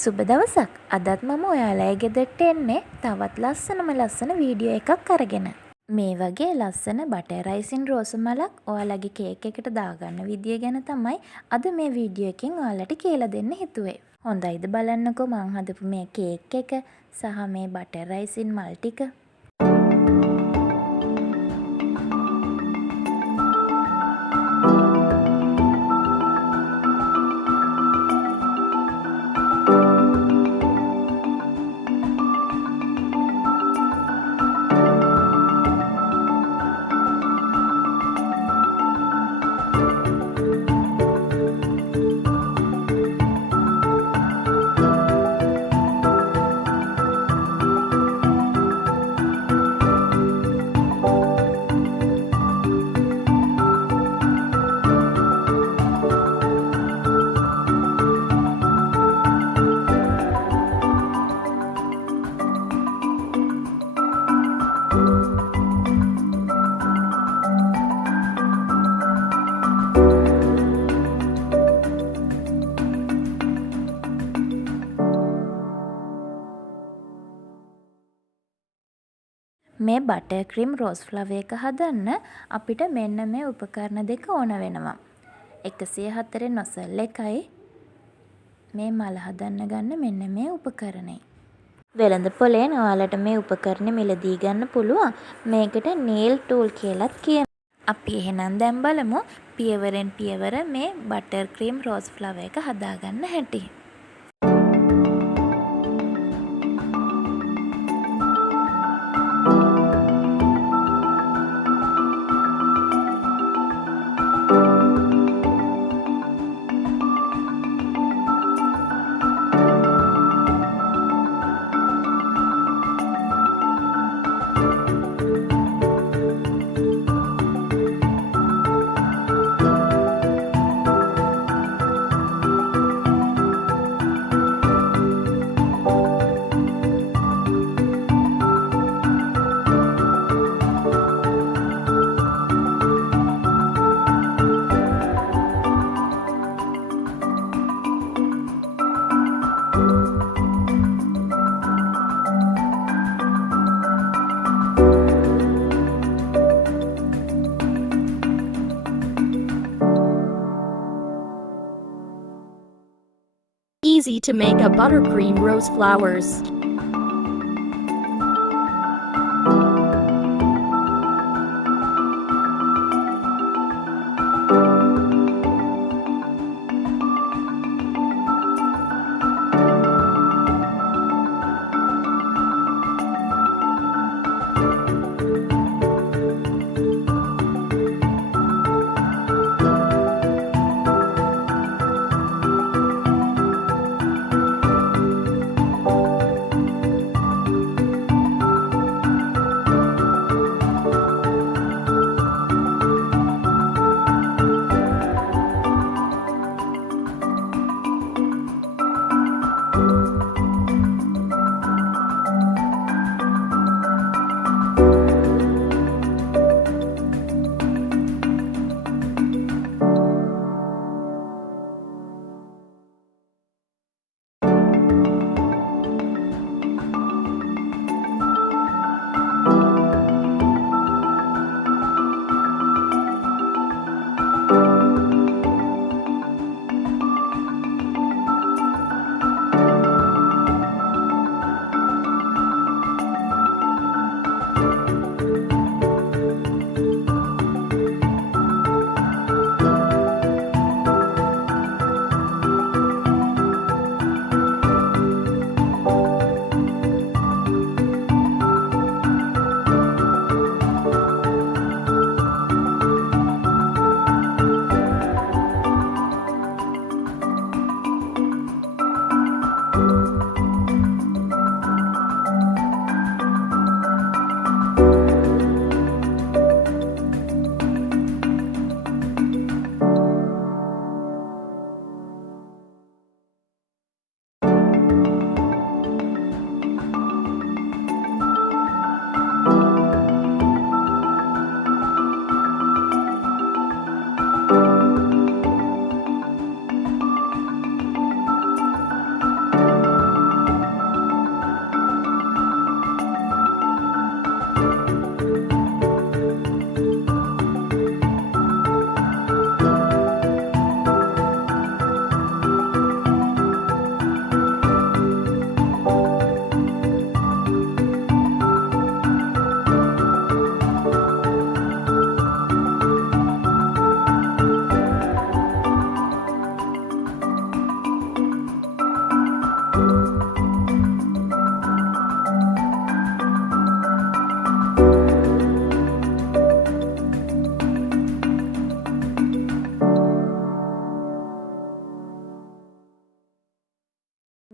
සුබ දවසක්. අදත් මම ඔයාලගේ ගෙදරට එන්නේ තවත් ලස්සන වීඩියෝ එකක් අරගෙන. මේ වගේ ලස්සන බටර් රයිසින් රෝස මලක් ඔයාලගේ කේක් එකට දාගන්න විදිය ගැන තමයි අද මේ වීඩියෝ එකෙන් ඔයාලට කියලා දෙන්න හිතුවේ. හොඳයිද බලන්නකෝ මං හදපු මේ කේක් එක සහ මේ බටර් රයිසින් මල් ටික. මේ බටර්ක්‍රීම් රෝස් ෆ්ලවර් එක හදන්න අපිට මෙන්න මේ උපකරණ දෙක ඕන වෙනවා. 104 නොසල් එකයි මේ මල හදන්න ගන්න මෙන්න මේ උපකරණය. වෙළඳ පොලෙන් ඔයාලට මේ උපකරණ මිලදී ගන්න පුළුවන්. මේකට nail tool කියලාත් කියනවා. අපි එහෙනම් දැන් බලමු පියවරෙන් පියවර මේ බටර්ක්‍රීම් රෝස් ෆ්ලවර් එක හදාගන්න හැටි. Easy to make a buttercream rose flowers.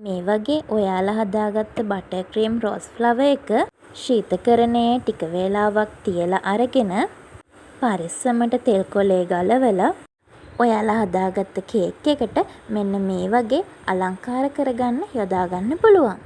මේ වගේ ඔයාලා හදාගත්ත බටර් ක්‍රීම් රෝස් ෆ්ලවර් එක ශීතකරණයේ ටික වේලාවක් තියලා අරගෙන පරිස්සමට තෙල් කොලේ ගලවලා ඔයාලා හදාගත්ත කේක් එකට මෙන්න මේ වගේ අලංකාර කරගන්න යොදා ගන්න පුළුවන්.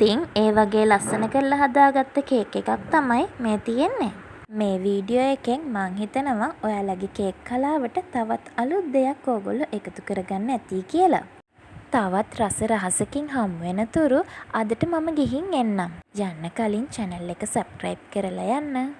ඉතින් ඒ වගේ ලස්සන කරලා හදාගත්ත කේක් එකක් තමයි මේ තියෙන්නේ. මේ වීඩියෝ එකෙන් මං හිතනවා ඔයාලගේ කේක් කලාවට තවත් අලුත් දෙයක් ඕගොල්ලෝ එකතු කරගන්න ඇති කියලා. තවත් රස රහසකින් හමු වෙනතුරු අදට මම ගිහින් එන්නම්. යන්න කලින් channel එක subscribe කරලා යන්න.